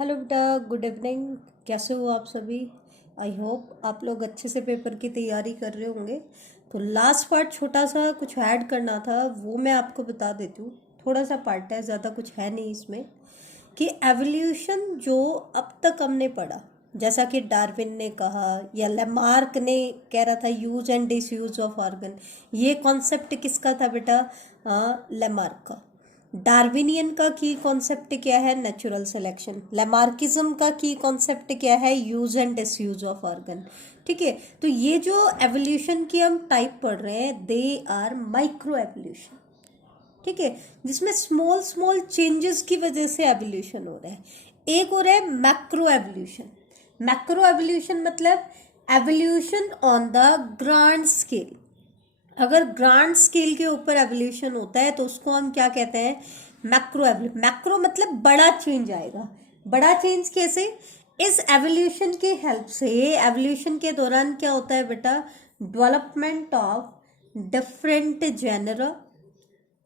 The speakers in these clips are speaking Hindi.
हेलो बेटा, गुड इवनिंग। कैसे हो आप सभी? आई होप आप लोग अच्छे से पेपर की तैयारी कर रहे होंगे। तो लास्ट पार्ट छोटा सा कुछ ऐड करना था, वो मैं आपको बता देती हूँ। थोड़ा सा पार्ट है, ज़्यादा कुछ है नहीं इसमें। कि एवोल्यूशन जो अब तक हमने पढ़ा, जैसा कि डार्विन ने कहा या लेमार्क ने कह रहा था use and disuse of organ, ये कॉन्सेप्ट किसका था बेटा? लेमार्क का। डार्विनियन का की कॉन्सेप्ट क्या है? Natural selection. लेमार्किज्म का की कॉन्सेप्ट क्या है? Use and disuse of organ. ठीक है, तो ये जो एवोल्यूशन की हम टाइप पढ़ रहे हैं, दे आर माइक्रो एवोल्यूशन। ठीक है, जिसमें स्मॉल स्मॉल चेंजेस की वजह से एवोल्यूशन हो रहा है। एक हो रहा है मैक्रो एवोल्यूशन। मैक्रो एवोल्यूशन मतलब evolution on the grand scale. अगर ग्रांड स्केल के ऊपर एवोल्यूशन होता है तो उसको हम क्या कहते हैं? Macro evolution. मैक्रो मतलब बड़ा चेंज आएगा। बड़ा चेंज कैसे? इस एवोल्यूशन की हेल्प से एवोल्यूशन के दौरान क्या होता है बेटा? Development of different genera.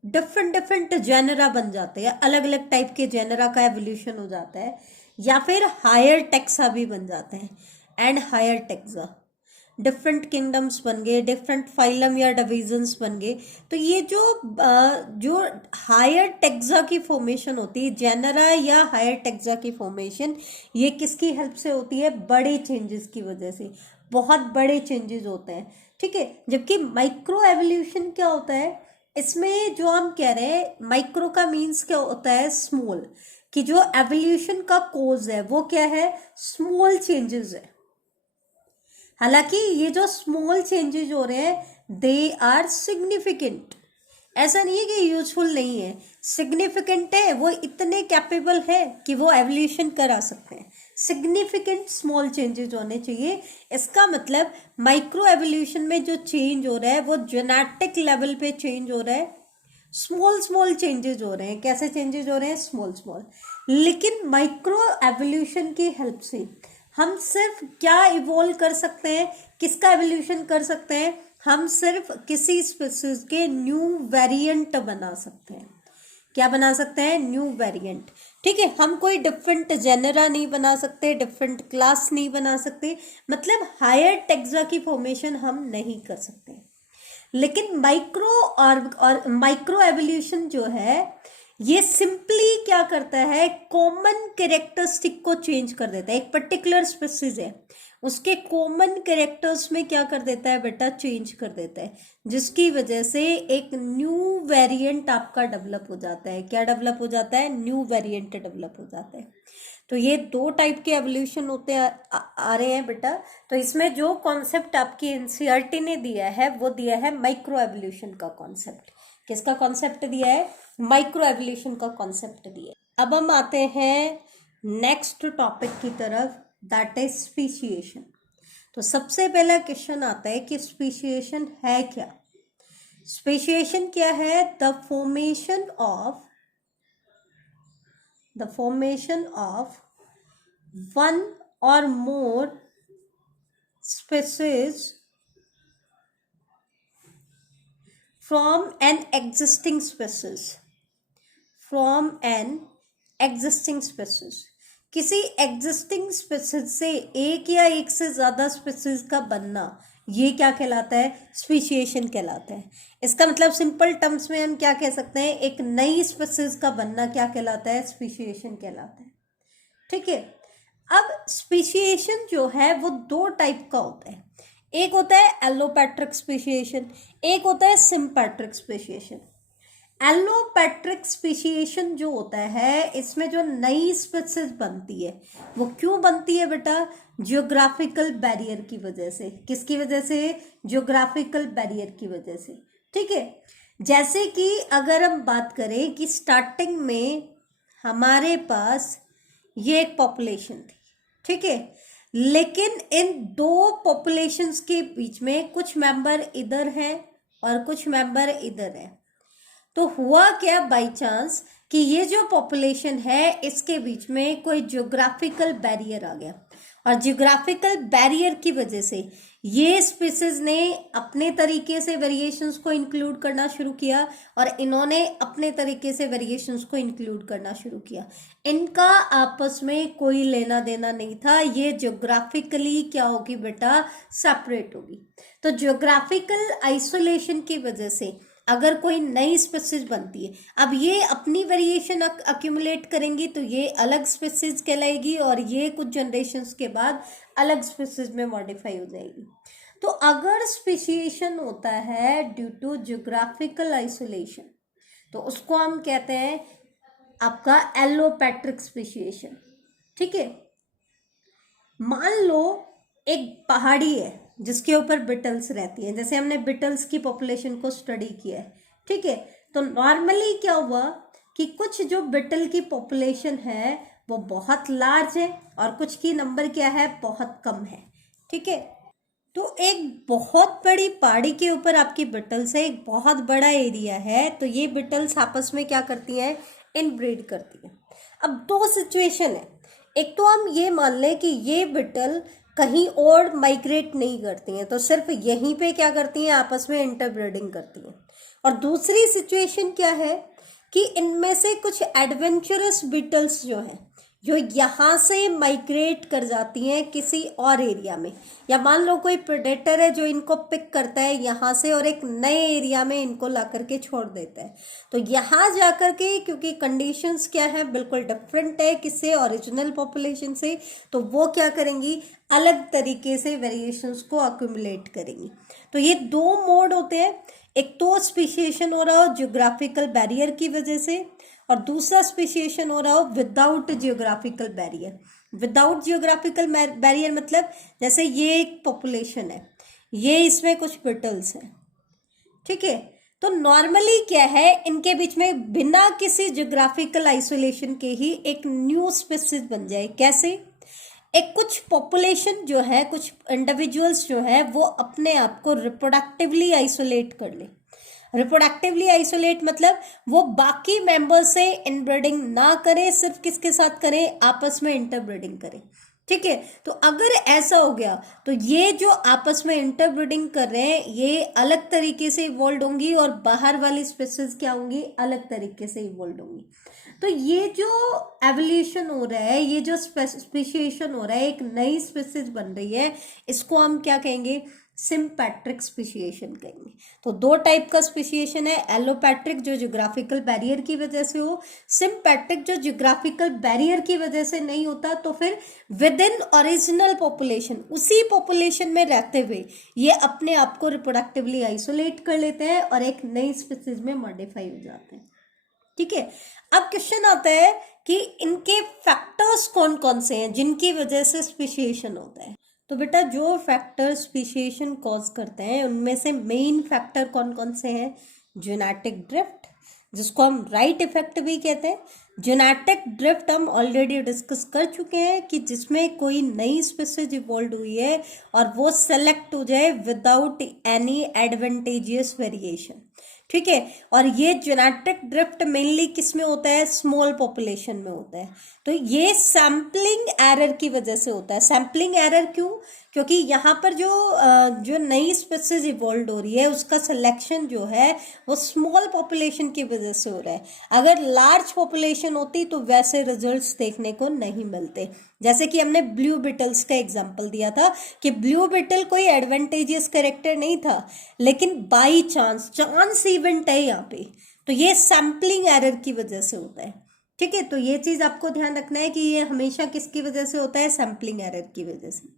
Different different genera बन जाते हैं, अलग अलग टाइप के जेनरा का एवोल्यूशन हो जाता है, या फिर हायर टेक्सा भी बन जाते हैं। And higher taxa, different kingdoms बन गए, डिफरेंट फाइलम या डिविजन्स बन गए। तो ये जो हायर टेक्सा की फॉर्मेशन होती है, जेनरा या हायर टेक्सा की फॉर्मेशन, ये किसकी हेल्प से होती है? बड़े चेंजेस की वजह से। बहुत बड़े चेंजेस होते हैं। ठीक है, जबकि माइक्रो एवोल्यूशन क्या होता है? इसमें जो हम कह रहे हैं, माइक्रो का मीन्स क्या होता है? स्मॉल। कि जो एवोल्यूशन का कोज है वो क्या है? स्मॉल चेंजेस है। हालांकि ये जो स्मॉल चेंजेस हो रहे हैं, दे आर सिग्निफिकेंट। ऐसा नहीं है कि यूजफुल नहीं है, सिग्निफिकेंट है। वो इतने कैपेबल है कि वो एवोल्यूशन करा सकते हैं। सिग्निफिकेंट स्मॉल चेंजेस होने चाहिए। इसका मतलब माइक्रो एवोल्यूशन में जो चेंज हो रहा है वो जेनेटिक लेवल पे चेंज हो रहा है। स्मॉल स्मॉल चेंजेस हो रहे हैं। कैसे चेंजेस हो रहे हैं? Small small. लेकिन माइक्रो एवोल्यूशन की हेल्प से हम सिर्फ क्या इवॉल्व कर सकते हैं? किसका एवोल्यूशन कर सकते हैं? हम सिर्फ किसी स्पीसीज के न्यू वेरिएंट बना सकते हैं। क्या बना सकते हैं? New variant. ठीक है, हम कोई डिफरेंट जेनरा नहीं बना सकते, डिफरेंट क्लास नहीं बना सकते, मतलब हायर टेक्सा की फॉर्मेशन हम नहीं कर सकते। लेकिन माइक्रो माइक्रो एवोल्यूशन जो है, ये सिंपली क्या करता है? कॉमन कैरेक्टरिस्टिक को चेंज कर देता है। एक पर्टिकुलर स्पीसीज है, उसके कॉमन कैरेक्टर्स में क्या कर देता है बेटा? चेंज कर देता है, जिसकी वजह से एक न्यू वेरिएंट आपका डेवलप हो जाता है। क्या डेवलप हो जाता है? न्यू वेरिएंट डेवलप हो जाता है। तो ये दो टाइप के एवोल्यूशन होते आ रहे हैं बेटा। तो इसमें जो कॉन्सेप्ट आपकी एनसीईआरटी ने दिया है वो दिया है माइक्रो एवोल्यूशन का कॉन्सेप्ट। किसका कॉन्सेप्ट दिया है? माइक्रो एवोल्यूशन का कॉन्सेप्ट दिया है। अब हम आते हैं नेक्स्ट टॉपिक की तरफ, दैट इज स्पीशिएशन। तो सबसे पहला क्वेश्चन आता है कि स्पीशिएशन है क्या? स्पीशिएशन क्या है? The formation of one or more species from an existing species किसी एग्जिस्टिंग स्पीसीज से एक या एक से ज्यादा स्पीसीज का बनना, ये क्या कहलाता है? स्पीशिएशन कहलाता है। इसका मतलब सिंपल टर्म्स में हम क्या कह सकते हैं? एक नई स्पीसीज का बनना क्या कहलाता है? स्पीशिएशन कहलाता है। ठीक है, अब स्पीशिएशन जो है वो दो टाइप का होता है। एक होता है एलोपैट्रिक स्पीशिएशन, एक होता है सिम्पैट्रिक स्पीशिएशन। एलोपैट्रिक स्पीशिएशन जो होता है, इसमें जो नई स्पीसीज बनती है, वो क्यों बनती है बेटा? जियोग्राफिकल बैरियर की वजह से। किसकी वजह से? जियोग्राफिकल बैरियर की वजह से। ठीक है, जैसे कि अगर हम बात करें कि स्टार्टिंग में हमारे पास ये एक पॉपुलेशन थी, ठीक है, लेकिन इन दो पॉपुलेशंस के बीच में कुछ मेंबर इधर हैं और कुछ मेंबर इधर हैं। तो हुआ क्या बाय चांस कि ये जो पॉपुलेशन है इसके बीच में कोई ज्योग्राफिकल बैरियर आ गया, और जियोग्राफिकल बैरियर की वजह से ये स्पीसीज ने अपने तरीके से वेरिएशंस को इंक्लूड करना शुरू किया और इन्होंने अपने तरीके से वेरिएशंस को इंक्लूड करना शुरू किया। इनका आपस में कोई लेना देना नहीं था। ये ज्योग्राफिकली क्या होगी बेटा, सेपरेट होगी। तो ज्योग्राफिकल आइसोलेशन की वजह से अगर कोई नई स्पीसीज बनती है, अब ये अपनी वेरिएशन अक्यूमुलेट करेंगी तो ये अलग स्पीसीज कहलाएगी और ये कुछ जनरेशन्स के बाद अलग स्पीसीज में मॉडिफाई हो जाएगी। तो अगर स्पेशिएशन होता है ड्यू टू ज्योग्राफिकल आइसोलेशन तो उसको हम कहते हैं आपका एलोपैट्रिक स्पेशिएशन। ठीक है, मान लो एक पहाड़ी है जिसके ऊपर बिटल्स रहती हैं, जैसे हमने बिटल्स की पॉपुलेशन को स्टडी किया है। ठीक है, तो नॉर्मली क्या हुआ कि कुछ जो बिटल की पॉपुलेशन है वो बहुत लार्ज है और कुछ की नंबर क्या है, बहुत कम है। ठीक है, तो एक बहुत बड़ी पहाड़ी के ऊपर आपकी बिटल्स है, एक बहुत बड़ा एरिया है, तो ये बिटल्स आपस में क्या करती हैं, इनब्रीड करती हैं। अब दो सिचुएशन है, एक तो हम ये मान लें कि ये बिटल कहीं और माइग्रेट नहीं करती हैं, तो सिर्फ यहीं पे क्या करती हैं, आपस में इंटरब्रीडिंग करती हैं। और दूसरी सिचुएशन क्या है कि इनमें से कुछ एडवेंचरस बिटल्स जो हैं जो यहाँ से माइग्रेट कर जाती हैं किसी और एरिया में, या मान लो कोई प्रेडेटर है जो इनको पिक करता है यहाँ से और एक नए एरिया में इनको ला करके छोड़ देता है। तो यहाँ जा करके क्योंकि कंडीशंस क्या है, बिल्कुल डिफरेंट है किससे, ओरिजिनल पॉपुलेशन से, तो वो क्या करेंगी, अलग तरीके से वेरिएशंस को अक्यूमुलेट करेंगी। तो ये दो मोड होते हैं, एक तो स्पेशिएशन हो रहा हो ज्योग्राफिकल बैरियर की वजह से और दूसरा स्पेशिएशन हो रहा हो without geographical barrier. Without geographical barrier मतलब जैसे ये एक पॉपुलेशन है, ये इसमें कुछ बिटल्स हैं। ठीक है, तो नॉर्मली क्या है, इनके बीच में बिना किसी जियोग्राफिकल आइसोलेशन के ही एक न्यू स्पीसीज बन जाए। कैसे, एक कुछ पॉपुलेशन जो है, कुछ इंडिविजुअल्स जो है वो अपने आप को रिप्रोडक्टिवली आइसोलेट कर ले। रिप्रोडक्टिवली आइसोलेट मतलब वो बाकी मेंबर से इनब्रीडिंग ना करें, सिर्फ किसके साथ करें, आपस में इंटरब्रीडिंग करें। ठीक है, तो अगर ऐसा हो गया तो ये जो आपस में इंटरब्रीडिंग कर रहे हैं ये अलग तरीके से इवॉल्व होंगी और बाहर वाली स्पीसीज क्या होंगी, अलग तरीके से इवॉल्व होंगी। तो ये जो एवोल्यूशन हो रहा है, ये जो स्पेशिएशन हो रहा है, एक नई स्पीसीज बन रही है, इसको हम क्या कहेंगे, सिम्पैट्रिक स्पेशिएशन कहेंगे। तो दो टाइप का स्पेशिएशन है, एलोपैट्रिक जो जियोग्राफिकल बैरियर की वजह से हो, सिम्पैट्रिक जो जियोग्राफिकल बैरियर की वजह से नहीं होता, तो फिर विद इन ओरिजिनल पॉपुलेशन, उसी पॉपुलेशन में रहते हुए ये अपने आप को रिप्रोडक्टिवली आइसोलेट कर लेते हैं और एक नई स्पीसीज में मॉडिफाई हो जाते हैं। ठीक है, अब क्वेश्चन आता है कि इनके फैक्टर्स कौन कौन से हैं जिनकी वजह से स्पेशिएशन होता है। तो बेटा जो फैक्टर स्पेशिएशन कॉज करते हैं उनमें से मेन फैक्टर कौन कौन से हैं, जेनेटिक ड्रिफ्ट, जिसको हम राइट इफेक्ट भी कहते हैं। जेनेटिक ड्रिफ्ट हम ऑलरेडी डिस्कस कर चुके हैं कि जिसमें कोई नई स्पीसीज इवॉल्व हुई है और वो सेलेक्ट हो जाए विदाउट एनी एडवांटेजियस वेरिएशन। ठीक है, और ये जेनेटिक ड्रिफ्ट मेनली किस में होता है, स्मॉल पॉपुलेशन में होता है। तो ये सैम्पलिंग एरर की वजह से होता है। सैम्पलिंग एरर क्यों, क्योंकि यहाँ पर जो नई स्पीसीज इवॉल्व हो रही है उसका सिलेक्शन जो है वो स्मॉल पॉपुलेशन की वजह से हो रहा है। अगर लार्ज पॉपुलेशन होती तो वैसे रिजल्ट्स देखने को नहीं मिलते। जैसे कि हमने ब्लू बिटल्स का एग्जांपल दिया था कि ब्लू बिटल कोई एडवांटेजियस कैरेक्टर नहीं था, लेकिन बाई चांस इवेंट है यहाँ पे, तो ये सैम्पलिंग एरर की वजह से होता है। ठीक है, तो ये चीज आपको ध्यान रखना है कि ये हमेशा किसकी वजह से होता है, सैम्पलिंग एरर की वजह से।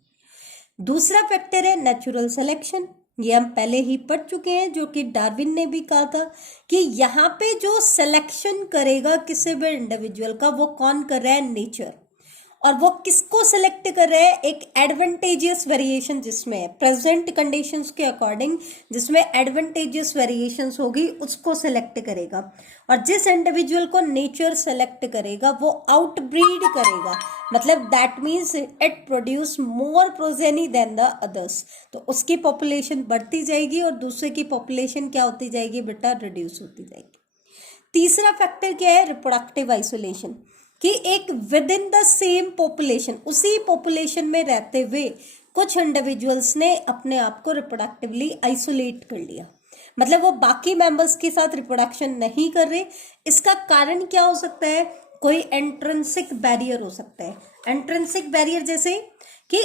दूसरा फैक्टर है नेचुरल सिलेक्शन, ये हम पहले ही पढ़ चुके हैं, जो कि डार्विन ने भी कहा था कि यहाँ पे जो सिलेक्शन करेगा किसी भी इंडिविजुअल का वो कौन कर रहा है, नेचर। और वो किसको सिलेक्ट कर रहे हैं, एक एडवांटेजियस वेरिएशन जिसमें प्रेजेंट कंडीशंस के अकॉर्डिंग जिसमें एडवांटेजियस वेरिएशंस होगी उसको सिलेक्ट करेगा। और जिस इंडिविजुअल को नेचर सेलेक्ट करेगा वो आउटब्रीड करेगा, मतलब that means it produce more progeny then the others, तो उसकी पॉपुलेशन बढ़ती जाएगी और दूसरे की पॉपुलेशन क्या होती जाएगी बेटा, रिड्यूस होती जाएगी। तीसरा फैक्टर क्या है, रिप्रोडक्टिव आइसोलेशन। कि एक with in the same population, उसी पॉपुलेशन में रहते हुए कुछ इंडिविजुअल्स ने अपने आप को रिप्रोडक्टिवली आइसोलेट कर लिया, मतलब वो बाकी मेंबर्स के साथ रिप्रोडक्शन नहीं कर रहे। इसका कारण क्या हो सकता है? कोई एंट्रेंसिक बैरियर हो सकता है। एंट्रेंसिक बैरियर जैसे कि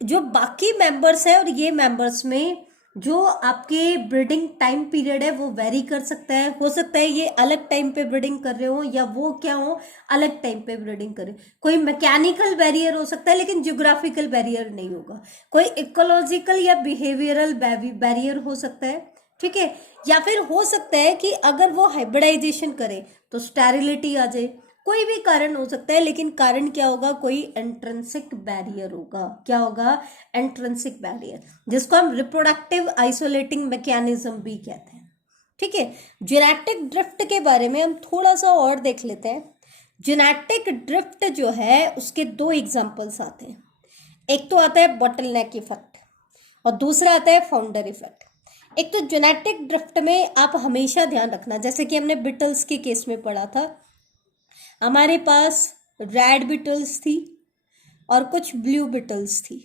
जो बाकी मेंबर्स है और ये मेंबर्स में जो आपके ब्रीडिंग टाइम पीरियड है वो वेरी कर सकता है। हो सकता है ये अलग टाइम पे ब्रीडिंग कर रहे हो या वो क्या हो अलग टाइम पे ब्रीडिंग करे। कोई मैकेनिकल बैरियर हो सकता है लेकिन ज्योग्राफिकल बैरियर नहीं होगा। कोई इकोलॉजिकल या बिहेवियरल बैरियर हो सकता है, ठीक है। या फिर हो सकता है कि अगर वो हाइब्रिडाइजेशन करे तो स्टेरिलिटी आ जाए। कोई भी कारण हो सकता है, लेकिन कारण क्या होगा? कोई एंट्रेंसिक बैरियर होगा। क्या होगा? एंट्रेंसिक बैरियर, जिसको हम रिप्रोडक्टिव आइसोलेटिंग मैकेनिज्म भी कहते हैं, ठीक है। जेनेटिक ड्रिफ्ट के बारे में हम थोड़ा सा और देख लेते हैं। जेनेटिक ड्रिफ्ट जो है उसके दो एग्जांपल्स आते हैं। एक तो आता है बॉटलनेक इफेक्ट और दूसरा आता है फाउंडर इफेक्ट। एक तो जेनेटिक ड्रिफ्ट में आप हमेशा ध्यान रखना, जैसे कि हमने बिटल्स के केस में पढ़ा था, हमारे पास रेड बिटल्स थी और कुछ ब्लू बिटल्स थी,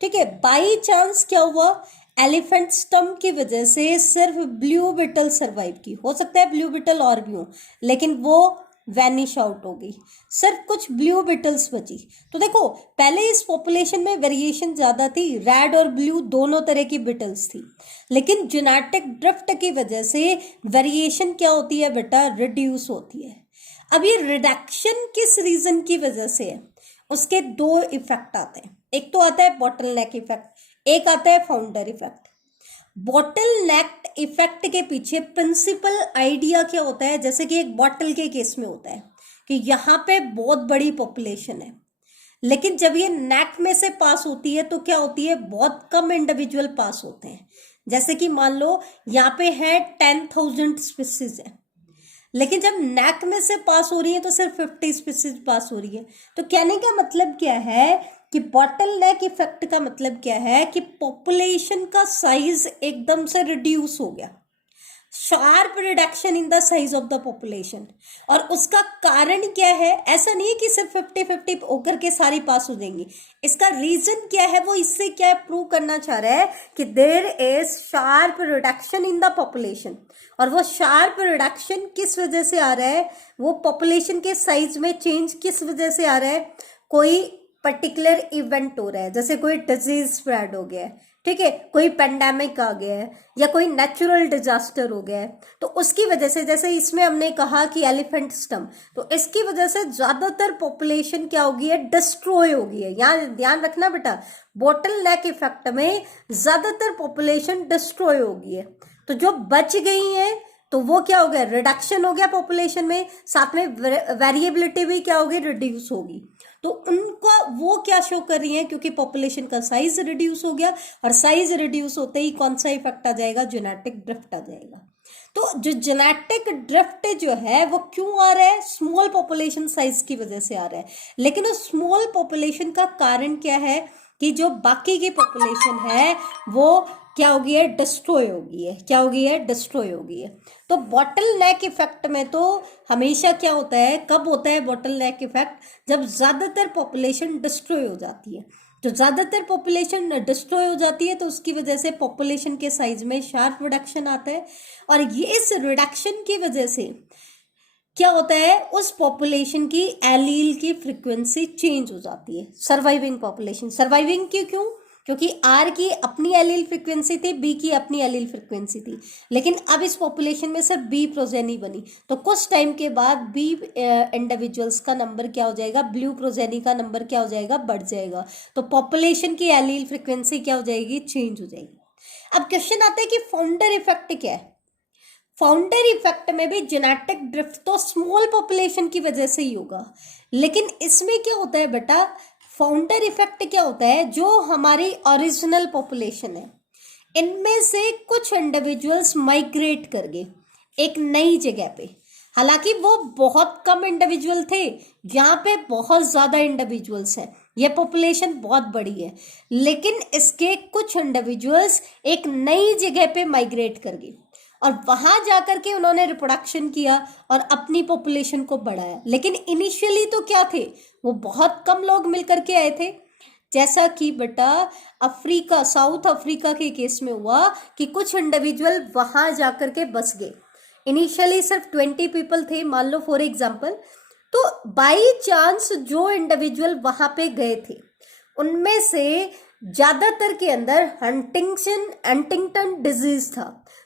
ठीक है। बाई चांस क्या हुआ? एलिफेंट स्टम्प की वजह से सिर्फ ब्लू बिटल सरवाइव की। हो सकता है ब्लू बिटल और भी हो, लेकिन वो वैनिश आउट हो गई, सिर्फ कुछ ब्लू बिटल्स बची। तो देखो, पहले इस पॉपुलेशन में वेरिएशन ज्यादा थी, रेड और ब्लू दोनों तरह की बिटल्स थी, लेकिन जेनेटिक ड्रिफ्ट की वजह से वेरिएशन क्या होती है बेटा? रिड्यूस होती है। अब ये रिडक्शन किस रीजन की वजह से है? उसके दो इफेक्ट आते हैं। एक तो आता है बॉटल नेक इफेक्ट, एक आता है फाउंडर इफेक्ट। बॉटल नेक इफेक्ट के पीछे प्रिंसिपल आइडिया क्या होता है? जैसे कि एक बॉटल के केस में होता है कि यहाँ पे बहुत बड़ी पॉपुलेशन है, लेकिन जब ये नेक में से पास होती है तो क्या होती है? बहुत कम इंडिविजुअल पास होते हैं। जैसे कि मान लो यहाँ पे है 10,000 स्पीसीज है, लेकिन जब नेक में से पास हो रही है तो सिर्फ 50 स्पीसीज पास हो रही है। तो कहने का मतलब क्या है कि बॉटल नेक इफेक्ट का मतलब क्या है कि पॉपुलेशन का साइज एकदम से रिड्यूस हो गया, sharp reduction in the size of the population. और उसका कारण क्या है? ऐसा नहीं है कि सिर्फ 50-50 होकर के सारी पास हो जाएंगी। इसका रीजन क्या है? वो इससे क्या प्रूव करना चाह रहा है कि there is sharp reduction in the population. और वो शार्प रिडक्शन किस वजह से आ रहा है? वो पॉपुलेशन के साइज में चेंज किस वजह से आ रहा है? कोई पर्टिकुलर इवेंट हो रहा है, जैसे कोई डिजीज स्प्रेड हो गया है, ठीक है, कोई पेंडेमिक आ गया है या कोई नेचुरल डिजास्टर हो गया है, तो उसकी वजह से, जैसे इसमें हमने कहा कि एलिफेंट स्टम्प, तो इसकी वजह से ज्यादातर पॉपुलेशन क्या होगी है? डिस्ट्रॉय होगी है। यहाँ ध्यान रखना बेटा, बॉटल नेक इफेक्ट में ज्यादातर पॉपुलेशन डिस्ट्रॉय होगी है। तो जो बच गई है तो वो क्या हो गया? रिडक्शन हो गया पॉपुलेशन में, साथ में वेरिएबिलिटी भी क्या होगी? रिड्यूस होगी। तो उनका वो क्या शो कर रही है? क्योंकि पॉपुलेशन का साइज रिड्यूस हो गया, और साइज रिड्यूस होते ही कौन सा इफेक्ट आ जाएगा? जेनेटिक ड्रिफ्ट आ जाएगा। तो जो जेनेटिक ड्रिफ्ट जो है वो क्यों आ रहा है? स्मॉल पॉपुलेशन साइज की वजह से आ रहा है। लेकिन उस स्मॉल पॉपुलेशन का कारण क्या है कि जो बाकी की पॉपुलेशन है वो क्या होगी है? डिस्ट्रॉय होगी है। क्या होगी है? डिस्ट्रॉय होगी है। तो बॉटल नेक इफेक्ट में तो हमेशा क्या होता है? कब होता है बॉटल नेक इफेक्ट? जब ज्यादातर पॉपुलेशन डिस्ट्रॉय हो जाती है। तो ज्यादातर पॉपुलेशन डिस्ट्रॉय हो जाती है तो उसकी वजह से पॉपुलेशन के साइज में शार्प रिडक्शन आता है, और ये इस रिडक्शन की वजह से क्या होता है? उस पॉपुलेशन की एलील की फ्रीक्वेंसी चेंज हो जाती है। सर्वाइविंग पॉपुलेशन, सर्वाइविंग क्यों? क्योंकि आर की अपनी एलील फ्रीक्वेंसी थी, बी की अपनी एलील फ्रीक्वेंसी थी, लेकिन अब इस पॉपुलेशन में सिर्फ बी प्रोजेनी बनी, तो कुछ टाइम के बाद बी इंडिविजुअल्स का नंबर क्या हो जाएगा? ब्लू प्रोजेनी का नंबर क्या हो जाएगा? बढ़ जाएगा। तो पॉपुलेशन की एलील फ्रीक्वेंसी क्या हो जाएगी? चेंज हो जाएगी। अब क्वेश्चन आता है कि फाउंडर इफेक्ट क्या है? फाउंडर इफेक्ट में भी जेनेटिक ड्रिफ्ट तो स्मॉल पॉपुलेशन की वजह से ही होगा, लेकिन इसमें क्या होता है बेटा? फाउंडर इफेक्ट क्या होता है? जो हमारी ओरिजिनल पॉपुलेशन है इनमें से कुछ इंडिविजुअल्स माइग्रेट कर गए एक नई जगह पे। हालांकि वो बहुत कम इंडिविजुअल थे, यहाँ पे बहुत ज्यादा इंडिविजुअल्स हैं, ये पॉपुलेशन बहुत बड़ी है, लेकिन इसके कुछ इंडिविजुअल्स एक नई जगह पे माइग्रेट कर गए। और वहां जाकर के उन्होंने रिप्रोडक्शन किया और अपनी पॉपुलेशन को बढ़ाया। लेकिन इनिशियली तो क्या थे, वो बहुत कम लोग मिलकर के आए थे। जैसा कि बेटा अफ्रीका, साउथ अफ्रीका के केस में हुआ कि कुछ इंडिविजुअल वहां जाकर के बस गए। इनिशियली सिर्फ 20 पीपल थे, मान लो फॉर एग्जाम्पल। तो बाई चांस जो इंडिविजुअल वहां पे गए थे उनमें से ज्यादातर के अंदर हंटिंगटन डिजीज था।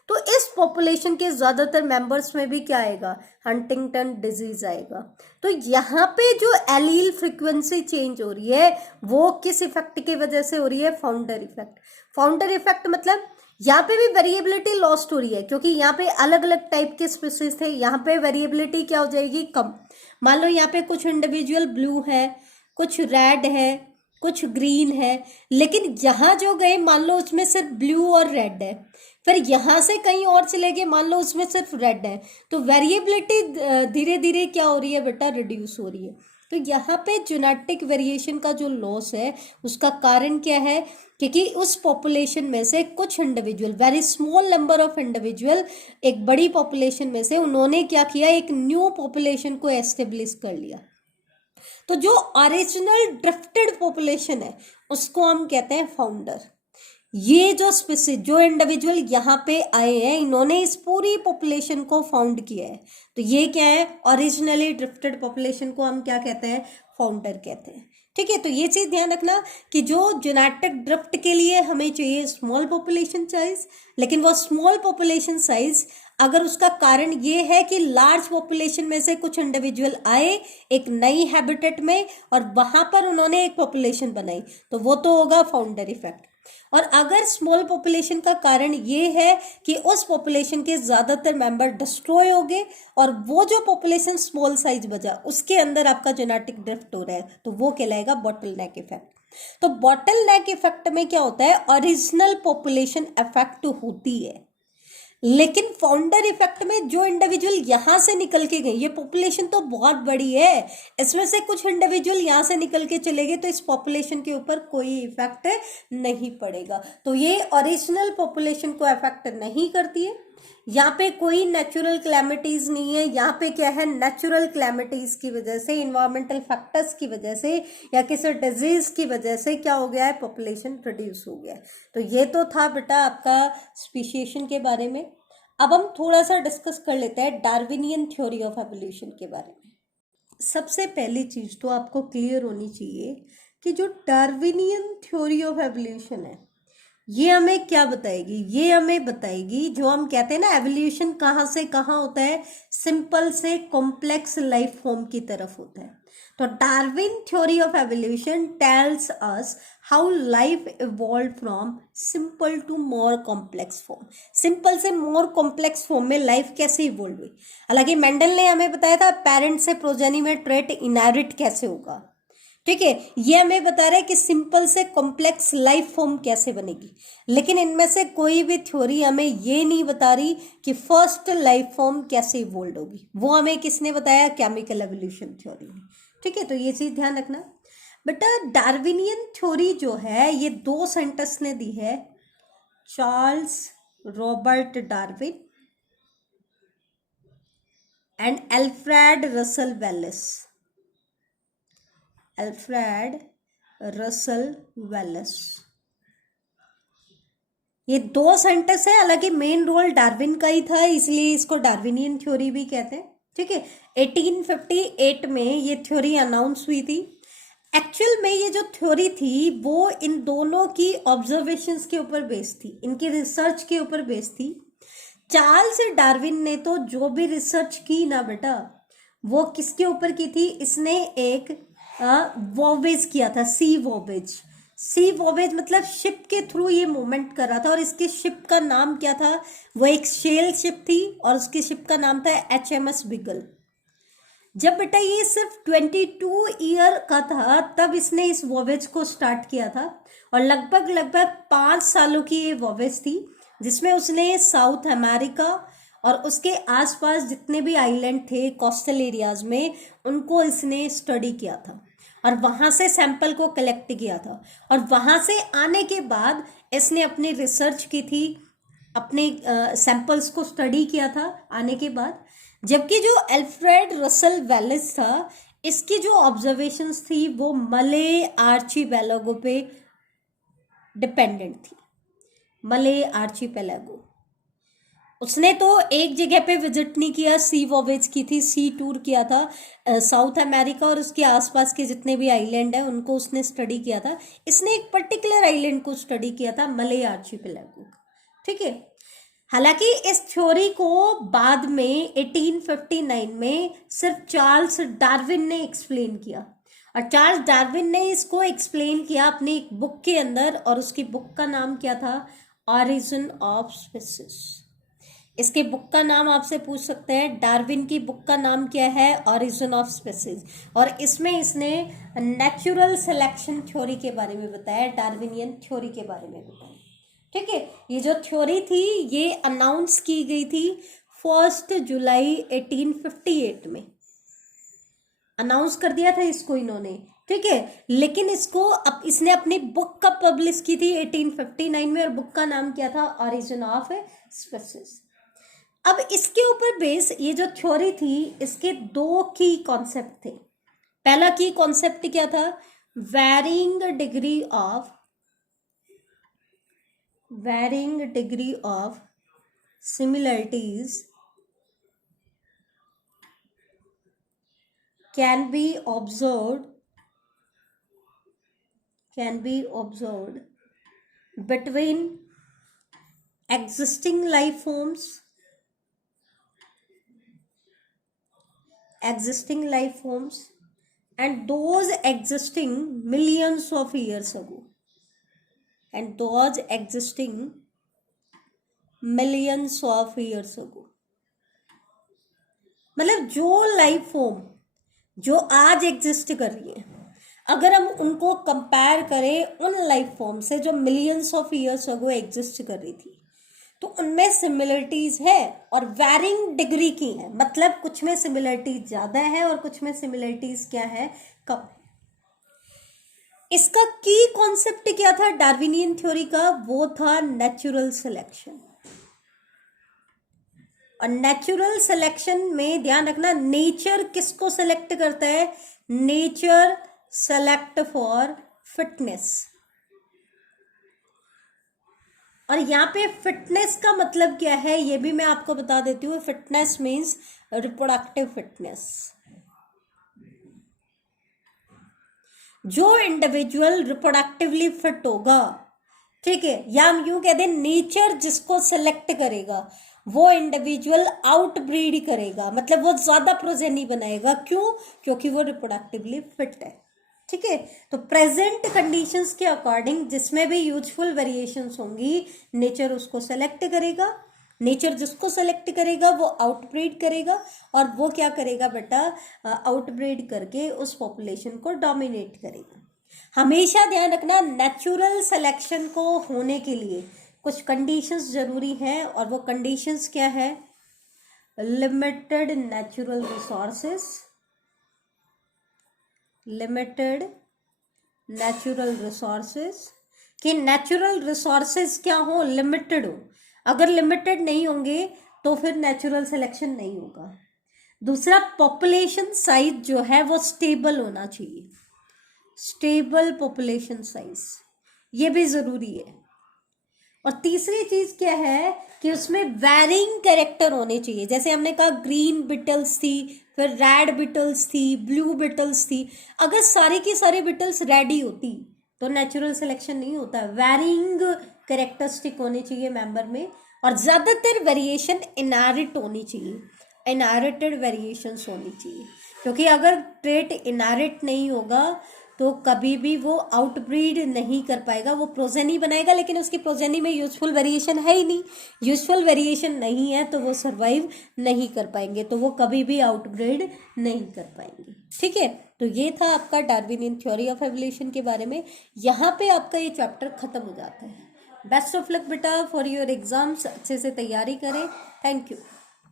तो इस पॉपुलेशन के ज्यादातर मेंबर्स में भी क्या आएगा, हंटिंगटन डिजीज आएगा। तो यहाँ पे जो एलील फ्रीक्वेंसी चेंज हो रही है वो किस इफेक्ट की वजह से हो रही है, फाउंडर इफेक्ट। फाउंडर इफेक्ट मतलब यहाँ पे भी वेरिएबिलिटी लॉस्ट हो रही है, क्योंकि यहाँ पे अलग अलग टाइप के स्पीसीज थे। यहाँ पे वेरिएबिलिटी क्या हो जाएगी, कम। मान लो यहाँ पे कुछ इंडिविजुअल ब्लू है, कुछ रेड है, कुछ ग्रीन है, लेकिन यहाँ जो गए मान लो उसमें सिर्फ ब्लू और रेड है, फिर यहाँ से कहीं और चले गए मान लो उसमें सिर्फ रेड है। तो वेरिएबिलिटी धीरे धीरे क्या हो रही है बेटा, रिड्यूस हो रही है। तो यहाँ पे जेनेटिक वेरिएशन का जो लॉस है उसका कारण क्या है, क्योंकि उस पॉपुलेशन में से कुछ individual, very small number of individual, एक बड़ी पॉपुलेशन में से उन्होंने क्या किया, एक न्यू पॉपुलेशन को एस्टेब्लिश कर लिया। तो जो ओरिजिनल ड्रिफ्टेड पॉपुलेशन है उसको हम कहते हैं फाउंडर। ये जो स्पीसीज, जो इंडिविजुअल यहाँ पे आए हैं, इन्होंने इस पूरी पॉपुलेशन को फाउंड किया है। तो ये क्या है, ओरिजिनली ड्रिफ्टेड पॉपुलेशन को हम क्या कहते हैं, फाउंडर कहते हैं। ठीक है, तो ये चीज ध्यान रखना कि जो जेनेटिक ड्रिफ्ट के लिए हमें चाहिए स्मॉल पॉपुलेशन साइज, लेकिन वो स्मॉल पॉपुलेशन साइज अगर उसका कारण ये है कि लार्ज पॉपुलेशन में से कुछ इंडिविजुअल आए एक नई हैबिटेट में और वहां पर उन्होंने एक पॉपुलेशन बनाई, तो वो तो होगा फाउंडर इफेक्ट। और अगर स्मॉल पॉपुलेशन का कारण ये है कि उस पॉपुलेशन के ज्यादातर मेंबर डिस्ट्रॉय हो गए और वो जो पॉपुलेशन स्मॉल साइज बचा उसके अंदर आपका जेनेटिक ड्रिफ्ट हो रहा है, तो वो कहलाएगा बॉटल नेक इफेक्ट। तो बॉटल नेक इफेक्ट में क्या होता है, ओरिजिनल पॉपुलेशन इफेक्ट होती है, लेकिन फाउंडर इफेक्ट में जो इंडिविजुअल यहां से निकल के गए, ये पॉपुलेशन तो बहुत बड़ी है, इसमें से कुछ इंडिविजुअल यहां से निकल के चले गए, तो इस पॉपुलेशन के ऊपर कोई इफेक्ट नहीं पड़ेगा। तो ये ओरिजिनल पॉपुलेशन को इफेक्ट नहीं करती है। यहाँ पे कोई नेचुरल क्लैमिटीज नहीं है, यहाँ पे क्या है, नेचुरल क्लैमिटीज की वजह से, इन्वायरमेंटल फैक्टर्स की वजह से या किसी डिजीज की वजह से क्या हो गया है, पॉपुलेशन रिड्यूस हो गया है। तो ये तो था बेटा आपका स्पीशिएशन के बारे में। अब हम थोड़ा सा डिस्कस कर लेते हैं डार्विनियन थ्योरी ऑफ एवोल्यूशन के बारे में। सबसे पहली चीज तो आपको क्लियर होनी चाहिए कि जो डार्विनियन थ्योरी ऑफ एवोल्यूशन है ये हमें क्या बताएगी, ये हमें बताएगी जो हम कहते हैं ना एवोल्यूशन कहाँ से कहाँ होता है, सिंपल से कॉम्प्लेक्स लाइफ फॉर्म की तरफ होता है। तो Darwin theory of evolution tells us how life evolve from simple to more complex form. Simple से मोर कॉम्प्लेक्स फॉर्म में लाइफ कैसे इवॉल्व हुई। हालांकि मेंडल ने हमें बताया था पेरेंट से प्रोजेनी में ट्रेट इनहेरिट कैसे होगा, ठीक है, ये हमें बता रहा है कि सिंपल से कॉम्प्लेक्स लाइफ फॉर्म कैसे बनेगी। लेकिन इनमें से कोई भी थ्योरी हमें ये नहीं बता रही कि फर्स्ट लाइफ फॉर्म कैसे इवॉल्व होगी। वो हमें किसने बताया, केमिकल एवोल्यूशन थ्योरी ने। ठीक है, तो ये चीज ध्यान रखना बेटा। डार्विनियन थ्योरी जो है ये दो साइंटिस्ट ने दी है, Charles Robert Darwin and Alfred Russell Wallace. Alfred Russell Wallace, ये दो साइंटिस्ट है। हालांकि मेन रोल डार्विन का ही था, इसलिए इसको डार्विनियन थ्योरी भी कहते हैं। ठीक है, 1858 में ये थ्योरी अनाउंस हुई थी। एक्चुअल में ये जो थ्योरी थी वो इन दोनों की ऑब्जर्वेशंस के ऊपर बेस्ड थी, इनकी रिसर्च के ऊपर बेस्ड थी। चार्ल्स डार्विन ने तो जो भी रिसर्च की ना बेटा वो किसके ऊपर की थी, इसने एक वॉवेज किया था, सी वॉवेज। सी वॉवेज मतलब शिप के थ्रू ये मूवमेंट कर रहा था और इसके शिप का नाम क्या था, वो एक शेल शिप थी और उसकी शिप का नाम था HMS बिगल। जब बेटा ये सिर्फ 22 ईयर का था तब इसने इस वॉवेज को स्टार्ट किया था और लगभग 5 सालों की ये वॉवेज थी, जिसमें उसने साउथ अमेरिका और उसके आसपास जितने भी आइलैंड थे कोस्टल एरियाज में उनको इसने स्टडी किया था और वहां से सैंपल को कलेक्ट किया था। और वहां से आने के बाद इसने अपनी रिसर्च की थी अपने सैंपल्स को स्टडी किया था आने के बाद। जबकि जो अल्फ्रेड रसल वेलिस था, इसकी जो ऑब्जर्वेशंस थी वो मले आर्चीपेलागो पे डिपेंडेंट थी। मले आर्चीपेलागो, उसने तो एक जगह पे विजिट नहीं किया, सी वॉवेज की थी, सी टूर किया था साउथ अमेरिका और उसके आसपास के जितने भी आइलैंड है उनको उसने स्टडी किया था। इसने एक पर्टिकुलर आइलैंड को स्टडी किया था, मले आर्चीपेलागो। ठीक है। हालांकि इस थ्योरी को बाद में 1859 में सिर्फ चार्ल्स डार्विन ने एक्सप्लेन किया, और चार्ल्स डार्विन ने इसको एक्सप्लेन किया अपनी एक बुक के अंदर, और उसकी बुक का नाम क्या था? Origin of species. इसके बुक का नाम आपसे पूछ सकते हैं, डार्विन की बुक का नाम क्या है? Origin of species. और इसमें इसने नेचुरल सिलेक्शन थ्योरी के बारे में बताया, डार्विनियन थ्योरी के बारे में बताया। ठीक है। ये जो थ्योरी थी ये अनाउंस की गई थी 1 जुलाई 1858 में, अनाउंस कर दिया था इसको इन्होंने। ठीक है। लेकिन इसको अब इसने अपनी बुक कब पब्लिश की थी? 1859 में, और बुक का नाम क्या था? Origin of species. अब इसके ऊपर बेस ये जो थ्योरी थी, इसके दो की कॉन्सेप्ट थे। पहला की कॉन्सेप्ट क्या था? Varying degree of similarities can be observed between existing life forms and those existing millions of years ago, मतलब जो लाइफ फॉर्म जो आज एग्जिस्ट कर रही है, अगर हम उनको कंपेयर करें उन लाइफ फॉर्म से जो millions of years ago exist कर रही थी, तो उनमें सिमिलरिटीज है और वैरिंग डिग्री की है। मतलब कुछ में सिमिलरिटीज ज्यादा है और कुछ में सिमिलरिटीज क्या है? कम। इसका की कॉन्सेप्ट क्या था डार्विनियन थ्योरी का? वो था नेचुरल सिलेक्शन। और नेचुरल सिलेक्शन में ध्यान रखना, नेचर किसको सेलेक्ट करता है? Nature select for fitness. और यहाँ पे फिटनेस का मतलब क्या है ये भी मैं आपको बता देती हूँ। Fitness means reproductive fitness. जो इंडिविजुअल रिप्रोडक्टिवली फिट होगा, ठीक है, या हम यूं कह दें नेचर जिसको सेलेक्ट करेगा वो इंडिविजुअल आउटब्रीड करेगा, मतलब वो ज्यादा प्रोजेनी बनाएगा। क्यों? क्योंकि वो रिप्रोडक्टिवली फिट है। ठीक है। तो प्रेजेंट कंडीशंस के अकॉर्डिंग जिसमें भी यूजफुल वेरिएशंस होंगी, नेचर उसको सेलेक्ट करेगा। नेचर जिसको सेलेक्ट करेगा वो आउटब्रीड करेगा, और वो क्या करेगा बेटा? आउटब्रीड करके उस पॉपुलेशन को डोमिनेट करेगा। हमेशा ध्यान रखना, नेचुरल सिलेक्शन को होने के लिए कुछ कंडीशंस जरूरी हैं, और वो कंडीशंस क्या है? लिमिटेड नेचुरल रिसोर्सेस, कि नेचुरल रिसोर्सेस क्या हो? लिमिटेड हो। अगर लिमिटेड नहीं होंगे तो फिर नेचुरल सिलेक्शन नहीं होगा। दूसरा, पॉपुलेशन साइज जो है वो स्टेबल होना चाहिए, स्टेबल पॉपुलेशन साइज, ये भी जरूरी है। और तीसरी चीज क्या है कि उसमें वैरिंग कैरेक्टर होने चाहिए। जैसे हमने कहा ग्रीन बिटल्स थी, फिर रेड बिटल्स थी, ब्लू बिटल्स थी। अगर सारी की सारी बिटल्स रेड ही होती तो नेचुरल सिलेक्शन नहीं होता। वैरिंग कैरेक्टरिस्टिक होने चाहिए मेंबर में, और ज्यादातर वेरिएशन इनहेरिट होनी चाहिए, इनहेरिटेड वेरिएशंस होनी चाहिए। क्योंकि अगर ट्रेट इनहेरिट नहीं होगा तो कभी भी वो आउटब्रीड नहीं कर पाएगा। वो प्रोजेनी बनाएगा लेकिन उसकी प्रोजेनी में यूजफुल वेरिएशन है ही नहीं। यूजफुल वेरिएशन नहीं है तो वो सर्वाइव नहीं कर पाएंगे, तो वो कभी भी आउटब्रीड नहीं कर पाएंगे। ठीक है। तो ये था आपका डार्विनियन थ्योरी ऑफ एवोल्यूशन के बारे में। यहाँ पे आपका ये चैप्टर खत्म हो जाता है। बेस्ट ऑफ लक बेटा फॉर योर एग्जाम्स, अच्छे से तैयारी करें। Thank you.